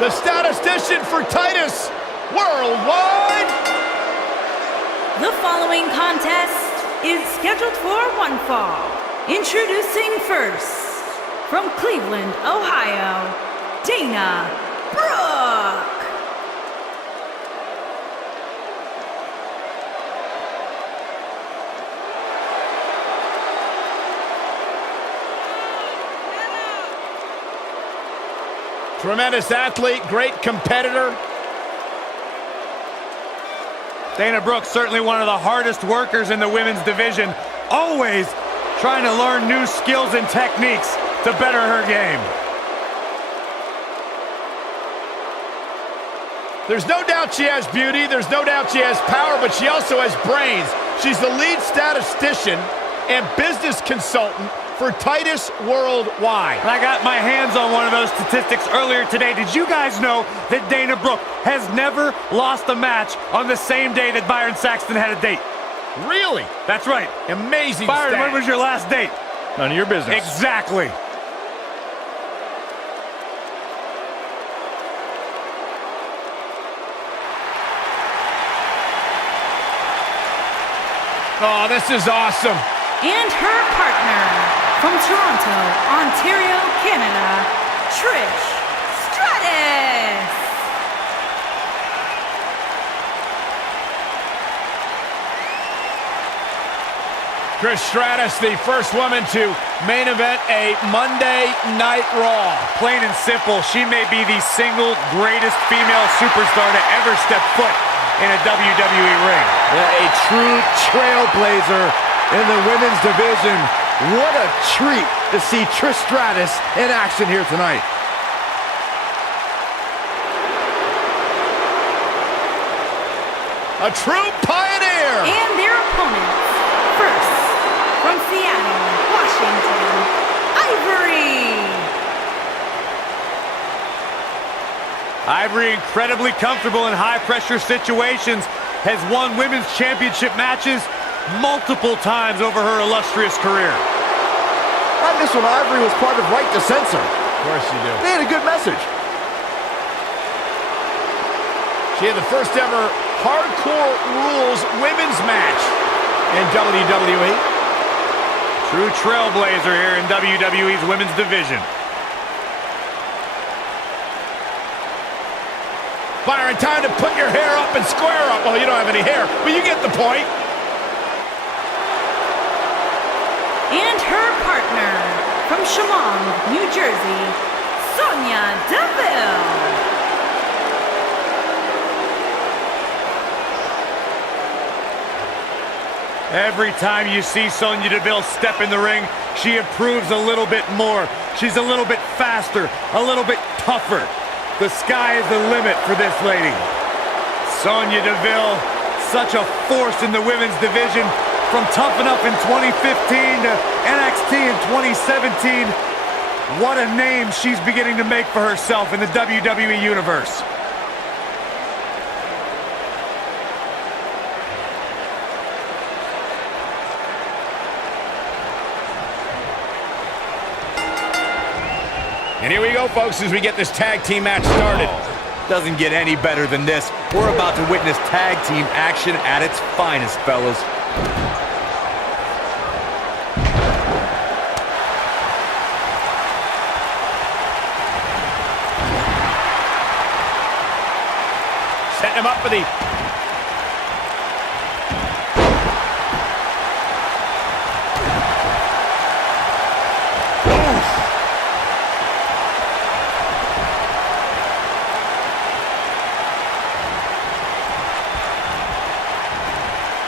the statistician for Titus Worldwide. The following contest is scheduled for one fall. Introducing first, from Cleveland, Ohio, Dana Brooke. Tremendous athlete, great competitor. Dana Brooke, certainly one of the hardest workers in the women's division, always trying to learn new skills and techniques to better her game. There's no doubt she has beauty, there's no doubt she has power, but she also has brains. She's the lead statistician and business consultant for Titus Worldwide. And I got my hands on one of those statistics earlier today. Did you guys know that Dana Brooke has never lost a match on the same day that Byron Saxton had a date? Really? That's right. Amazing Byron, stat. when was your last date? None of your business. Exactly. Oh, this is awesome. And her partner, from Toronto, Ontario, Canada, Trish Stratus. Trish Stratus, the first woman to main event a Monday Night Raw. Plain and simple, she may be the single greatest female superstar to ever step foot in a WWE ring. Yeah, a true trailblazer in the women's division. What a treat to see Trish Stratus in action here tonight. A true pioneer. And their opponents, first, from Seattle, Washington, Ivory. Ivory, incredibly comfortable in high-pressure situations, has won women's championship matches multiple times over her illustrious career. On this one, Ivory was part of Right to Censor. Of course you do. They had a good message. She had the first ever Hardcore Rules women's match in WWE. True trailblazer here in WWE's women's division. Byron, time to put your hair up and square up. Well, you don't have any hair, but you get the point. And her partner, from Chemung, New Jersey, Sonya Deville. Every time you see Sonya Deville step in the ring, she improves a little bit more. She's a little bit faster, a little bit tougher. The sky is the limit for this lady. Sonya Deville, such a force in the women's division, from Tough Enough in 2015 to NXT in 2017. What a name she's beginning to make for herself in the WWE Universe. And here we go, folks, as we get this tag team match started. Doesn't get any better than this. We're about to witness tag team action at its finest, fellas. Setting him up for the...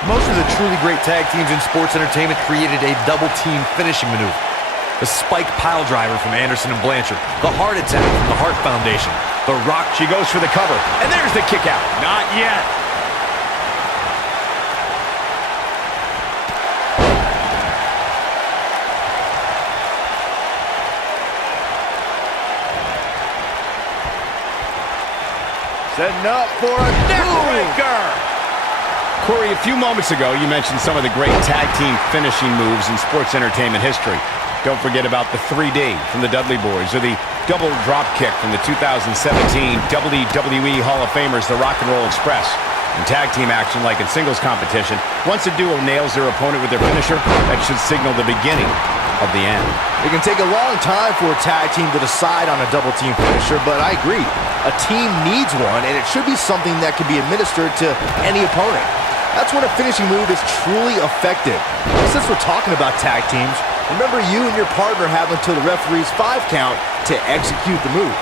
Most of the truly great tag teams in sports entertainment created a double-team finishing maneuver. The spike pile driver from Anderson and Blanchard. The heart attack from the Hart Foundation. The Rock, she goes for the cover. And there's the kick out. Not yet. Setting up for a neckbreaker. Corey, a few moments ago, you mentioned some of the great tag team finishing moves in sports entertainment history. Don't forget about the 3D from the Dudley Boys, or the double drop kick from the 2017 WWE Hall of Famers, the Rock and Roll Express. In tag team action, like in singles competition, once a duo nails their opponent with their finisher, that should signal the beginning of the end. It can take a long time for a tag team to decide on a double team finisher, but I agree. A team needs one, and it should be something that can be administered to any opponent. That's when a finishing move is truly effective. Since we're talking about tag teams, remember you and your partner have until the referee's 5 count to execute the move.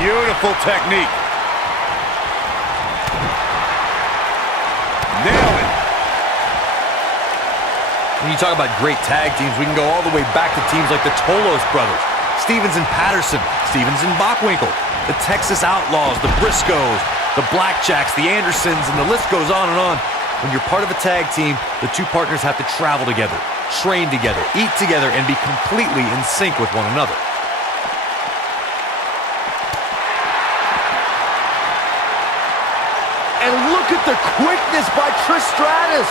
Beautiful technique. Nailed it. When you talk about great tag teams, we can go all the way back to teams like the Tolos brothers, Stevens and Patterson, Stevens and Bockwinkel, the Texas Outlaws, the Briscoes, the Blackjacks, the Andersons, and the list goes on and on. When you're part of a tag team, the two partners have to travel together, train together, eat together, and be completely in sync with one another. And look at the quickness by Trish Stratus.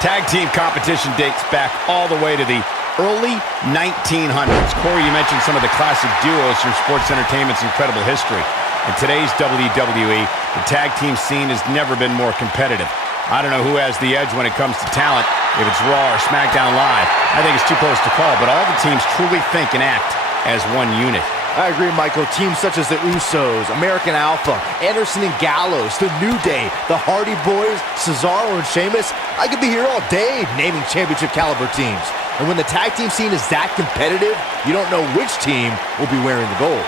Tag team competition dates back all the way to the early 1900s. Corey, you mentioned some of the classic duos from sports entertainment's incredible history. In today's WWE, the tag team scene has never been more competitive. I don't know who has the edge when it comes to talent, if it's Raw or SmackDown Live. I think it's too close to call, but all the teams truly think and act as one unit. I agree, Michael. Teams such as the Usos, American Alpha, Anderson and Gallows, The New Day, the Hardy Boys, Cesaro and Sheamus. I could be here all day naming championship caliber teams. And when the tag team scene is that competitive, you don't know which team will be wearing the gold.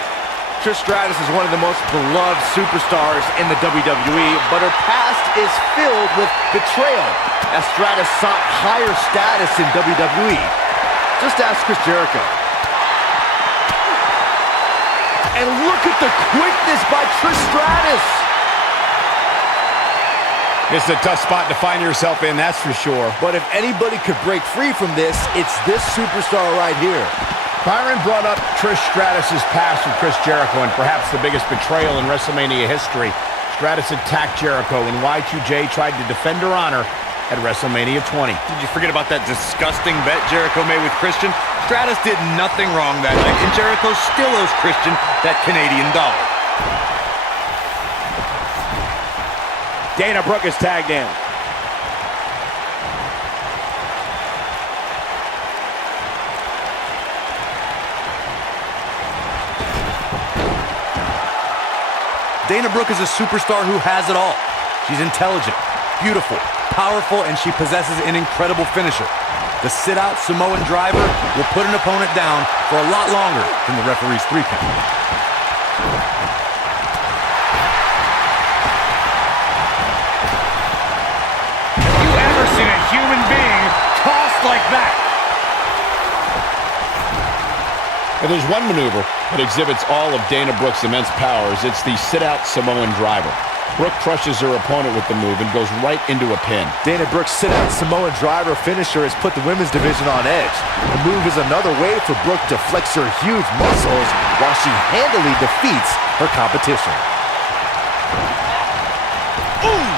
Trish Stratus is one of the most beloved superstars in the WWE, but her past is filled with betrayal, as Stratus sought higher status in WWE. Just ask Chris Jericho. And look at the quickness by Trish Stratus. It's a tough spot to find yourself in, that's for sure. But if anybody could break free from this, it's this superstar right here. Byron brought up Trish Stratus' past with Chris Jericho, and perhaps the biggest betrayal in WrestleMania history. Stratus attacked Jericho, and Y2J tried to defend her honor at WrestleMania 20. Did you forget about that disgusting bet Jericho made with Christian? Stratus did nothing wrong that night, and Jericho still owes Christian that Canadian dollar. Dana Brooke is tagged in. Dana Brooke is a superstar who has it all. She's intelligent, beautiful, powerful, and she possesses an incredible finisher. The sit-out Samoan driver will put an opponent down for a lot longer than the referee's 3 count. Have you ever seen a human being tossed like that? If there's one maneuver that exhibits all of Dana Brooke's immense powers, it's the sit-out Samoan driver. Brooke crushes her opponent with the move and goes right into a pin. Dana Brooke's sit-out Samoan driver finisher has put the women's division on edge. The move is another way for Brooke to flex her huge muscles while she handily defeats her competition. Ooh!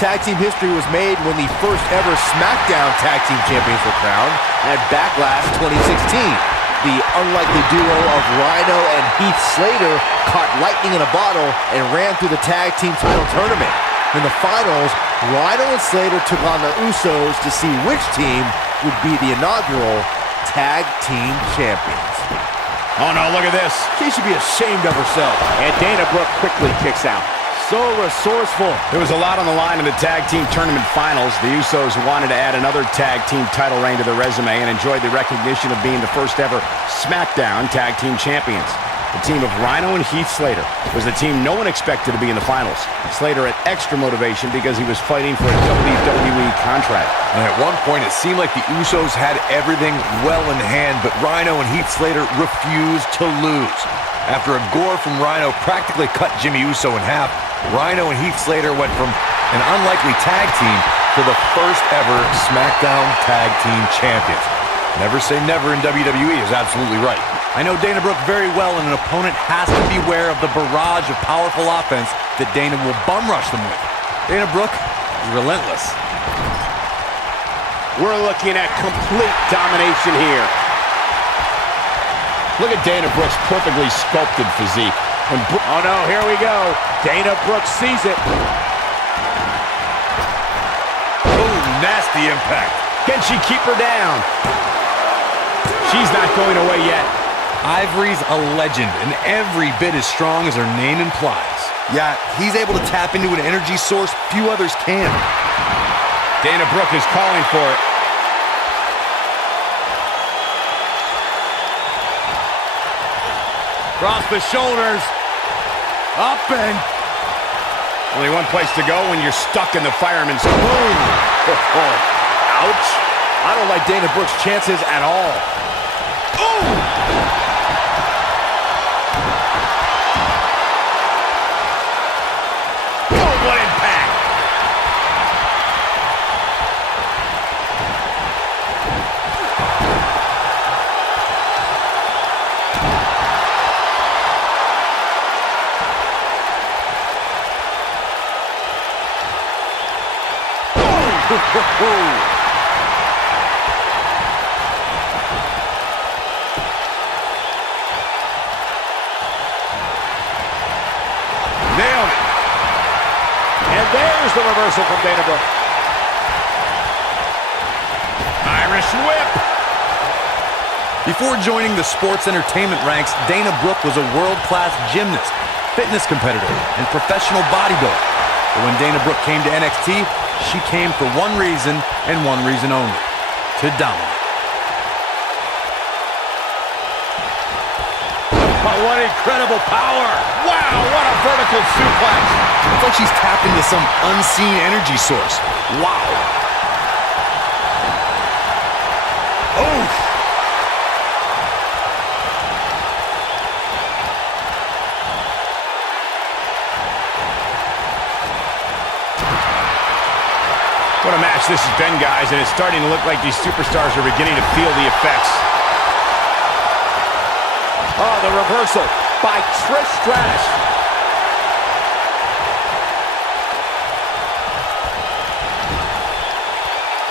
Tag team history was made when the first ever SmackDown Tag Team Champions were crowned at Backlash 2016. The unlikely duo of Rhino and Heath Slater caught lightning in a bottle and ran through the tag team title tournament. In the finals, Rhino and Slater took on the Usos to see which team would be the inaugural Tag Team Champions. Oh no, look at this. She should be ashamed of herself. And Dana Brooke quickly kicks out. So resourceful. There was a lot on the line in the tag team tournament finals. The Usos wanted to add another tag team title reign to their resume and enjoyed the recognition of being the first ever SmackDown Tag Team Champions. The team of Rhino and Heath Slater was the team no one expected to be in the finals. Slater had extra motivation because he was fighting for a WWE contract. And at one point, it seemed like the Usos had everything well in hand, but Rhino and Heath Slater refused to lose. After a gore from Rhino practically cut Jimmy Uso in half, Rhino and Heath Slater went from an unlikely tag team to the first ever SmackDown Tag Team Champions. Never say never in WWE is absolutely right. I know Dana Brooke very well, and an opponent has to beware of the barrage of powerful offense that Dana will bum rush them with. Dana Brooke is relentless. We're looking at complete domination here. Look at Dana Brooke's perfectly sculpted physique. Oh no, here we go. Dana Brooke sees it. Oh, nasty impact. Can she keep her down? She's not going away yet. Ivory's a legend, and every bit as strong as her name implies. Yeah, he's able to tap into an energy source few others can. Dana Brooke is calling for it. Across the shoulders. Up and... Only one place to go when you're stuck in the fireman's carry. Oh, ouch. I don't like Dana Brooke's chances at all. Oh, what impact! Nailed it. And there's the reversal from Dana Brooke. Irish whip. Before joining the sports entertainment ranks, Dana Brooke was a world-class gymnast, fitness competitor, and professional bodybuilder. But when Dana Brooke came to NXT, she came for one reason and one reason only: to dominate. Oh, what incredible power. Wow, what a vertical suplex. It's like she's tapped into some unseen energy source. Wow. Oof. What a match this has been, guys, and it's starting to look like these superstars are beginning to feel the effects. Oh, the reversal by Trish Stratus.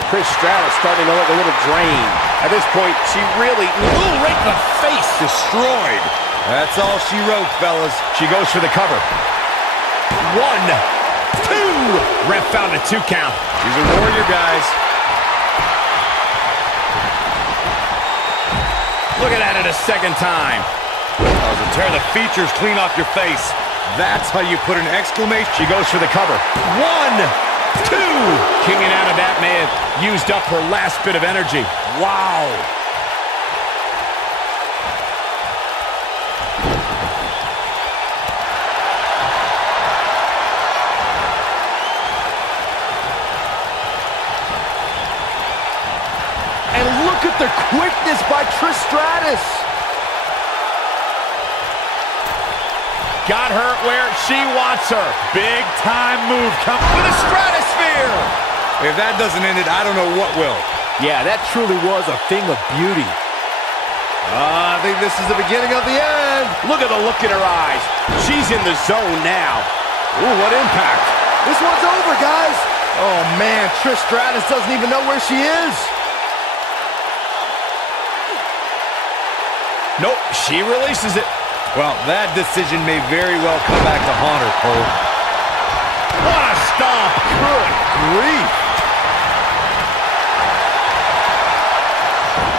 Trish Stratus starting to look a little drained. At this point, she really... Ooh, right in the face. Destroyed. That's all she wrote, fellas. She goes for the cover. 1, 2. Ref found a 2 count. She's a warrior, guys. Look at that at a second time. Oh, to tear the features clean off your face. That's how you put an exclamation. She goes for the cover. 1, 2. Kicking out of that may have used up her last bit of energy. Wow. And look at the quickness by Trish Stratus. Got her where she wants her. Big time move coming With a stratosphere. If that doesn't end it, I don't know what will. Yeah, that truly was a thing of beauty. I think this is the beginning of the end. Look at the look in her eyes. She's in the zone now. Ooh, what impact. This one's over, guys. Oh, man, Trish Stratus doesn't even know where she is. Nope, she releases it. Well, that decision may very well come back to haunt her, Cole. What a stomp. Good grief.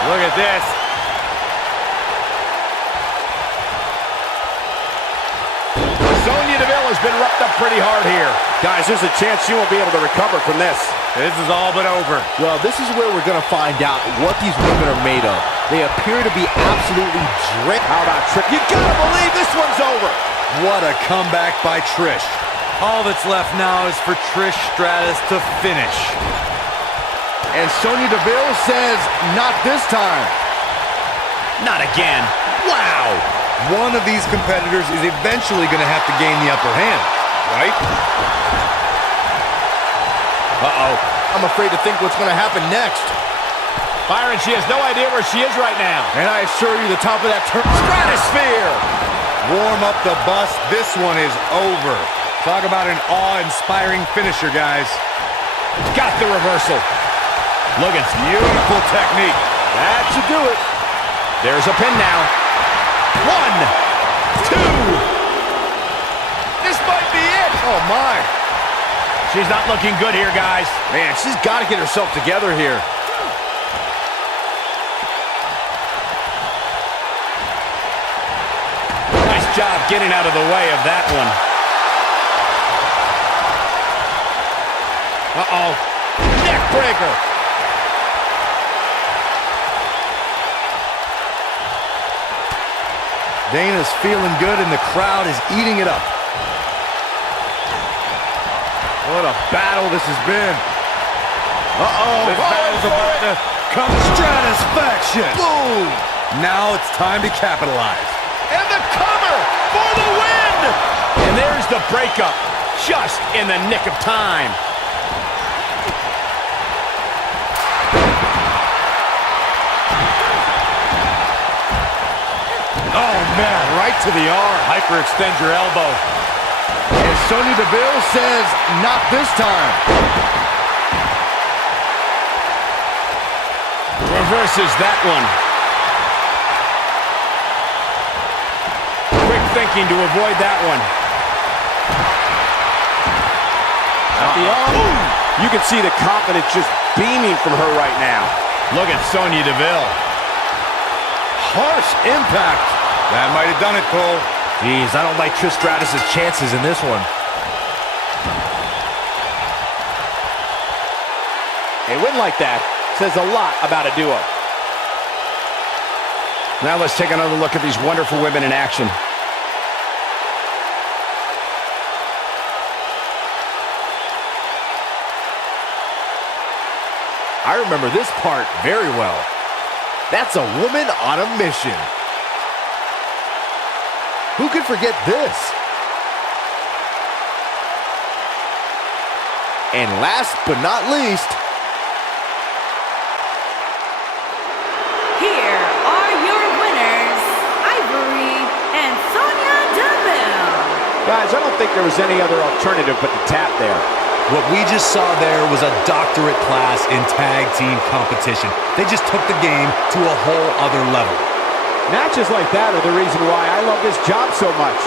Look at this. Sonya Deville has been roughed up pretty hard here. Guys, there's a chance she won't be able to recover from this. This is all but over. Well, this is where we're going to find out what these women are made of. They appear to be absolutely dripped. How about Trish? You gotta believe this one's over. What a comeback by Trish. All that's left now is for Trish Stratus to finish. And Sonya Deville says, not this time. Not again. Wow. One of these competitors is eventually going to have to gain the upper hand, right? Uh-oh. I'm afraid to think what's going to happen next. Byron, she has no idea where she is right now. And I assure you, the top of that stratosphere. Warm up the bus. This one is over. Talk about an awe-inspiring finisher, guys. Got the reversal. Look at Beautiful technique. That should do it. There's a pin now. 1, 2. This might be it. Oh, my. She's not looking good here, guys. Man, she's got to get herself together here. Nice job getting out of the way of that one. Uh-oh. Neck breaker. Dana's feeling good, and the crowd is eating it up. What a battle this has been. Uh-oh. This battle's about to come stratisfaction. Boom. Now it's time to capitalize. And the cover for the win! And there's the breakup, just in the nick of time. Oh, man, right to the arm. Hyperextend your elbow. And Sonya Deville says, not this time. Reverses that one. Quick thinking to avoid that one. At the arm. You can see the confidence just beaming from her right now. Look at Sonya Deville. Harsh impact. That might have done it, Cole. Jeez, I don't like Trish Stratus' chances in this one. A win like that says a lot about a duo. Now let's take another look at these wonderful women in action. I remember this part very well. That's a woman on a mission. Who could forget this? And last but not least, Here are your winners, Ivory and Sonya Deville. guys, I don't think there was any other alternative but to tap there. What we just saw there was a doctorate class in tag team competition. They just took the game to a whole other level. Matches like that are the reason why I love this job so much.